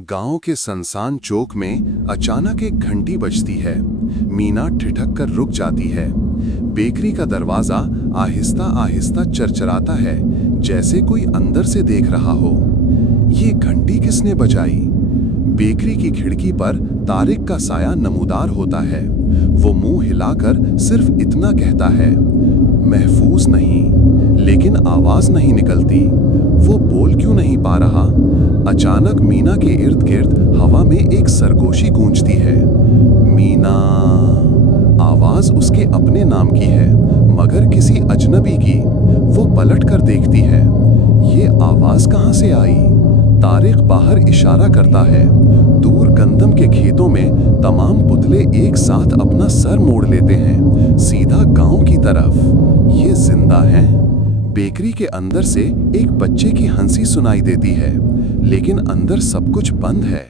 गांव के सुनसान चौक में अचानक एक घंटी बजती है। मीना ठिठक कर रुक जाती है। बेकरी का दरवाजा आहिस्ता आहिस्ता चरचराता है, जैसे कोई अंदर से देख रहा हो। ये घंटी किसने बजाई? बेकरी की खिड़की पर तारिक का साया नमूदार होता है। वो मुंह हिलाकर सिर्फ इतना कहता है, महफूज नहीं। लेकिन आवाज नहीं निकलती। वो बोल क्यों नहीं पा रहा? अचानक मीना के इर्द गिर्द हवा में एक सरगोशी गूंजती है। मीना। आवाज उसके अपने नाम की है, मगर किसी अजनबी की। वो पलट कर देखती है। ये आवाज कहां से आई? तारिक बाहर इशारा करता है। दूर गंदम के खेतों में तमाम पुतले एक साथ अपना सर मोड़ लेते हैं, सीधा गांव की तरफ। ये जिंदा हैं? बेकरी के अंदर से एक बच्चे की हंसी सुनाई देती है, लेकिन अंदर सब कुछ बंद है।